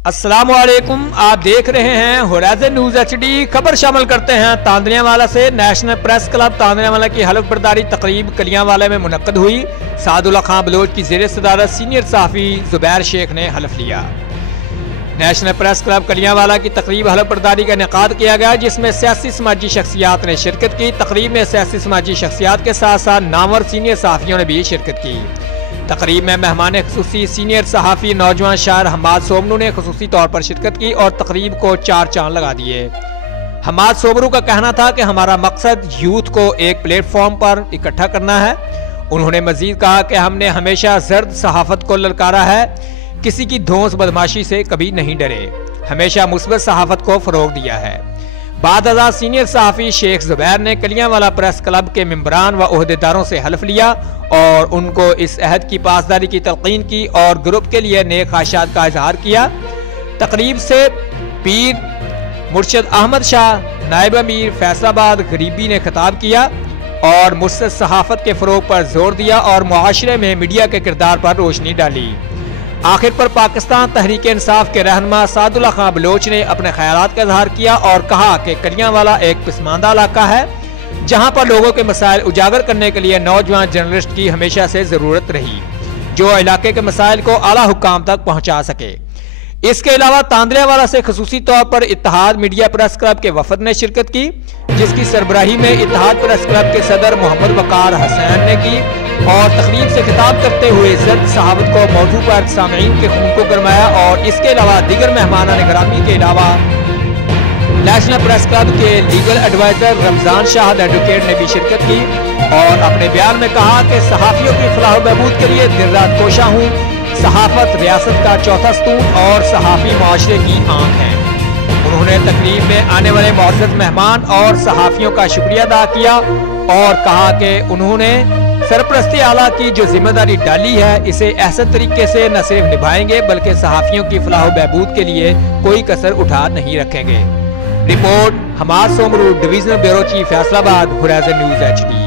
अस्सलामुअलैकुम, आप देख रहे हैं होराइज़न न्यूज़ HD। खबर शामिल करते हैं तांदनियावाला से। नेशनल प्रेस क्लब तांदनियावाला की हलफ बर्दारी तकरीब कलियांवाला में मुनक्कद हुई। सादुल्ला खां बलोच की ज़ेर सदारत सीनियर सहाफ़ी ज़ुबैर शेख ने हलफ लिया। नेशनल प्रेस क्लब कलियांवाला की तकरीब हलफ बर्दारी का इनेकाद किया गया, जिसमें सियासी समाजी शख्सियात ने शिरकत की। तकरीब में सियासी समाजी शख्सियात के साथ साथ नामवर सीनियर सहाफ़ियों ने भी शिरकत की। तकरीब में मेहमान खुसूसी सीनियर सहाफ़ी नौजवान शायर हम्माद सोमरू ने खुसूसी तौर पर शिरकत की और तकरीब को 4 चांद लगा दिए। हम्माद सोमरू का कहना था कि हमारा मकसद यूथ को एक प्लेटफॉर्म पर इकट्ठा करना है। उन्होंने मजीद कहा कि हमने हमेशा जर्द सहाफ़त को ललकारा है, किसी की धौंस बदमाशी से कभी नहीं डरे, हमेशा मुस्बत सहाफ़त को फ़रोग दिया है। बाद अज़ा सीनियर सहाफ़ी शेख ज़ुबैर ने कलियांवाला प्रेस क्लब के मेंबरान व ओहदेदारों से हलफ लिया और उनको इस अहद की पासदारी की तलकीन की और ग्रुप के लिए नेक ख्वाहिशात का इजहार किया। तकरीब से पीर मुर्शद अहमद शाह नायब अमीर फैसलाबाद गरीबी ने खिताब किया और मुस्बत सहाफ़त के फ़रोग पर जोर दिया और मुआशरे में मीडिया के किरदार पर रोशनी डाली। आखिर पर पाकिस्तान तहरीक इंसाफ के रहनुमा सादुल्ला खां बलोच ने अपने ख्यालात का इजहार किया और कहा कि कलियांवाला एक पसमानदा इलाका है, जहां पर लोगों के मसाइल उजागर करने के लिए नौजवान जर्नलिस्ट की हमेशा से ज़रूरत रही, जो इलाके के मसाइल को आला हुक्काम तक पहुंचा सके। इसके अलावा तांदनियावाला से खुसूसी तौर पर इत्तेहाद मीडिया प्रेस क्लब के वफद ने शिरकत की, जिसकी सरबराही में इत्तेहाद प्रेस क्लब के सदर मोहम्मद वकार हसैन ने की और तकरीब से खिताब करते हुए जर्द सहावत को मौजू पर सामईन के खून को गरमाया। और इसके अलावा दीगर मेहमानान गिरामी के अलावा नेशनल प्रेस क्लब के legal adviser Ramzan Shah advocate ने भी शिरकत की और अपने बयान में कहा कि सहाफ़ियों की फलाह बहबूद के लिए दिन रात कोशा हूँ। सहाफ़त रियासत का चौथा स्तून और सहाफ़ी मुआशरे की आंख है। उन्होंने तकरीब में आने वाले मुअज़्ज़ज़ मेहमान और सहाफ़ियों का शुक्रिया अदा किया और कहा कि उन्होंने सरपरस्ती आला की जो जिम्मेदारी डाली है, इसे ऐसे तरीके से न सिर्फ निभाएंगे बल्कि सहाफ़ियों की फलाह बहबूद के लिए कोई कसर उठा नहीं रखेंगे। Report Hammad Somru, divisional bureau chief Faisalabad, horizon news HD।